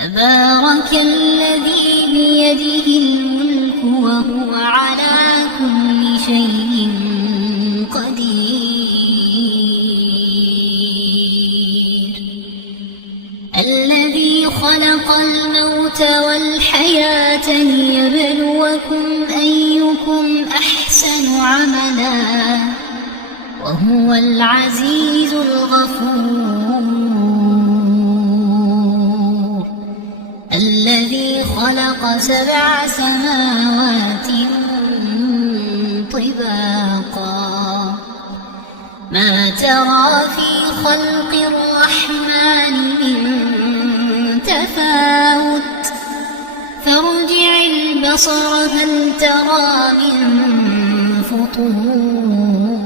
تبارك الذي بيده الملك وهو على كل شيء قدير الذي خلق الموت والحياة ليبلوكم أيكم أحسن عملا وهو العزيز الغفور الذي خلق 7 سماوات طباقا ما ترى في خلق الرحمن من تفاوت فارجع البصر هل ترى من فطور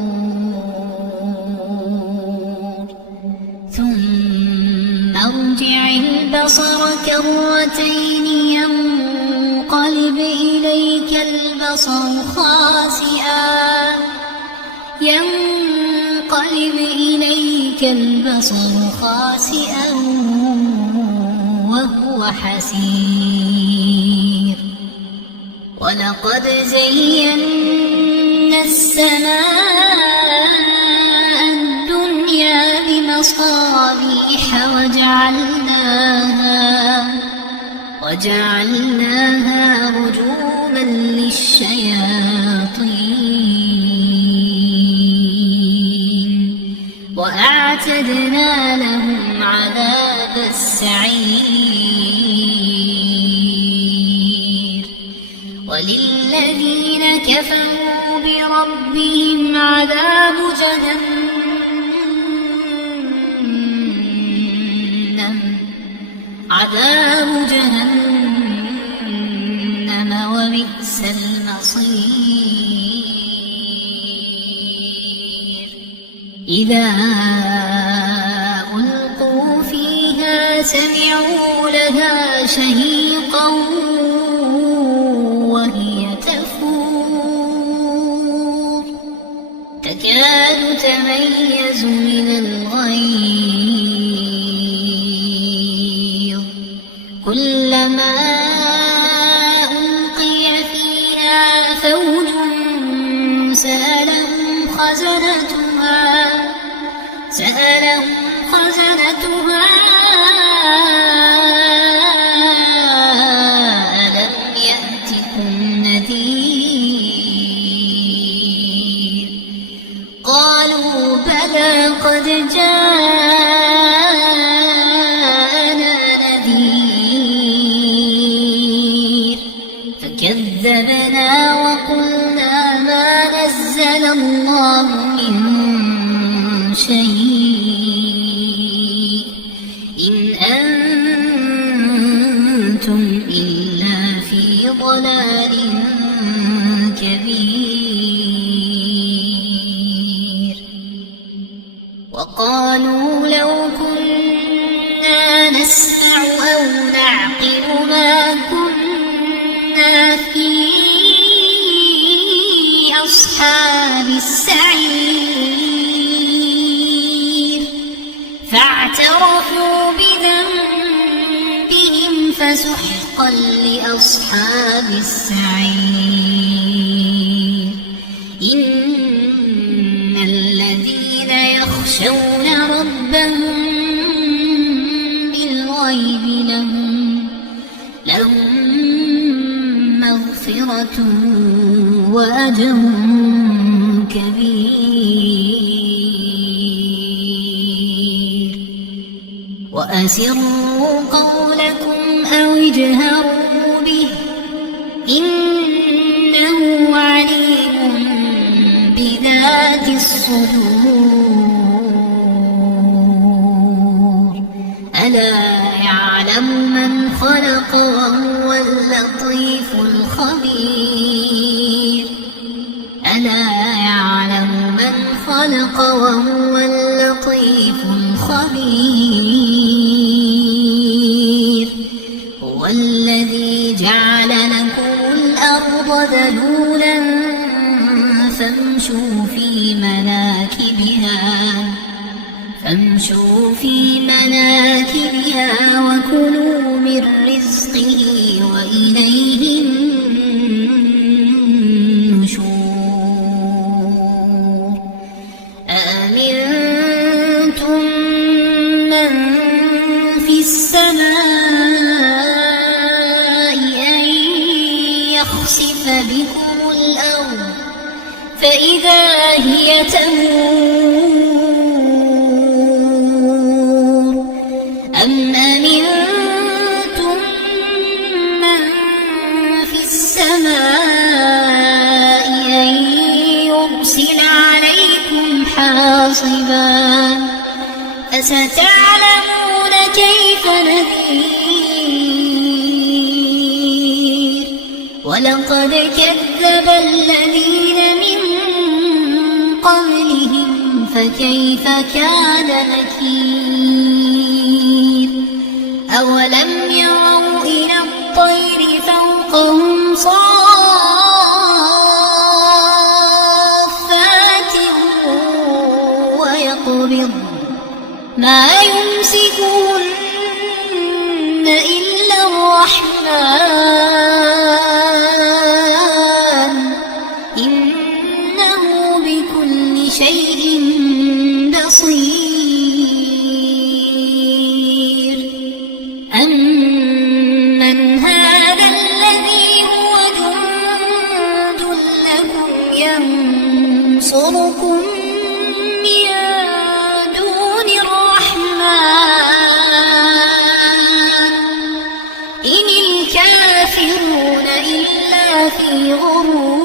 ثم ارجع البصر كرتين ينقلب إليك البصر خاسئا وهو حسير ولقد زينا السماء الدنيا بمصابيح وجعلناها رجوما للشياطين وأعتدنا لهم عذاب السعير وللذين كفروا بربهم عذاب جهنم وبئس المصير إذا ألقوا فيها سمعوا لها شهيقا وهي تفور تكاد تميز من الغيظ كلما ألقي فيها فوج سألهم خزنتها ألم يأتكم نذير قالوا بلى قد جاءنا نذير فكذبنا وقلنا ما نزل الله من شيء إن أنتم إلا في ضلال كبير وقالوا لو كنا نسمع أو نعقل ما كنا في أصحاب السعير فاعترفوا بذنبهم فسحقا لأصحاب السعير إن الذين يخشون ربهم بالغيب لهم مغفرة وأجر كبير وأسروا قولكم أو اجهروا به إنه عليم بذات الصدور ألا يعلم من خلق وهو اللطيف الخبير ألا يعلم من خلق وهو اللطيف الخبير هو الذي جعل لكم الأرض ذلولا فامشوا في مناكبها وكلوا من من رزقه وإليه النشور أأمنتم من في السماء أن يخسف بكم الأرض فإذا هي تمور أم أمنتم من في السماء أن يرسل عليكم حاصبا فستعلمون كيف نذير ولقد كذب الذين من قبلهم فكيف كان نكير أولم يروا إلى الطير فوقهم صافات ويقبض ما يمسكهن إلا الرحمن إنه بكل شيء بصير أمن هذا الذي هو جند لكم ينصركم من دون الرحمن إن الكافرون إلا في غرور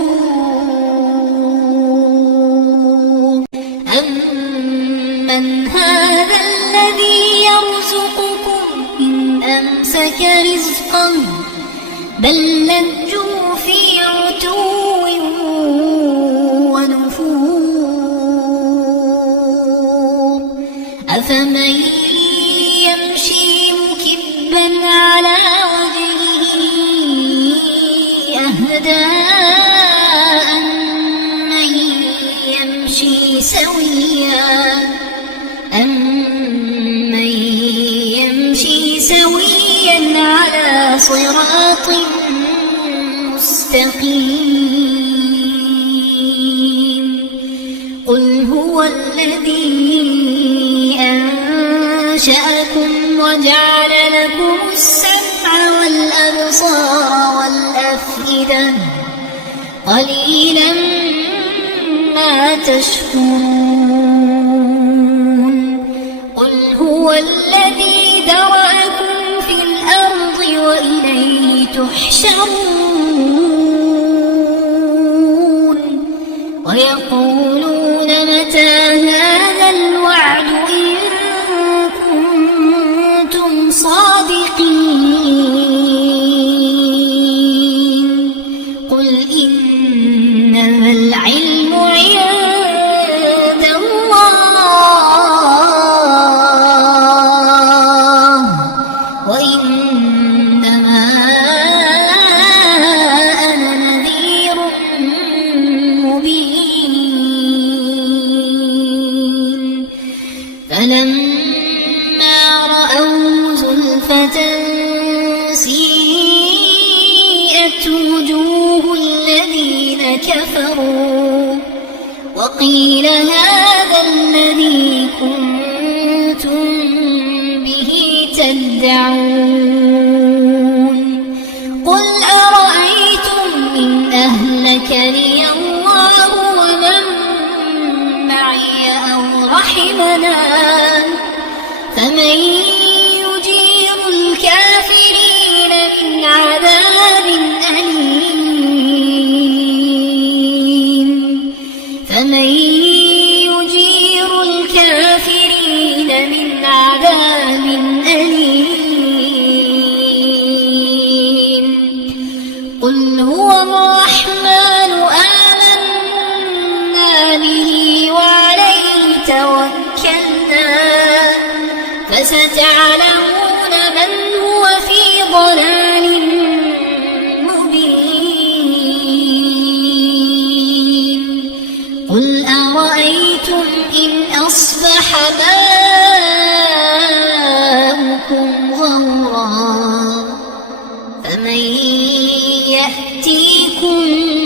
أمن هذا الذي يرزقكم إن أمسك رزقه بل لجوا في عتو ونفور أفمن يمشي مكبا على وجهه أهدى أمن يمشي سويا على صراط مستقيم قل هو الذي أنشأكم وجعل لكم السمع والأبصار والأفئدة قليلا ما تشكرون قل هو الذي ذرأكم في الأرض وإليه تحشرون ويقولون متى هذا الوعد إن كنتم صادقين قل إنما العلم عند الله وإنما أنا نذير مبين فلما رأوا زلفة سيئت وجوه الذين كفروا وقيل هذا الذي كنتم به تدعون قل أرأيتم إن أهلكني الله ومن معي أو رحمنا فمن يجير الكافرين من عذاب أليم فمن يجير الكافرين من عذاب أليم قل هو الرحمن آمنا به وعليه توكلنا فستعلمون من هو في ضلال مبين قل أرأيتم إن أصبح ماؤكم غورا فمن يأتيكم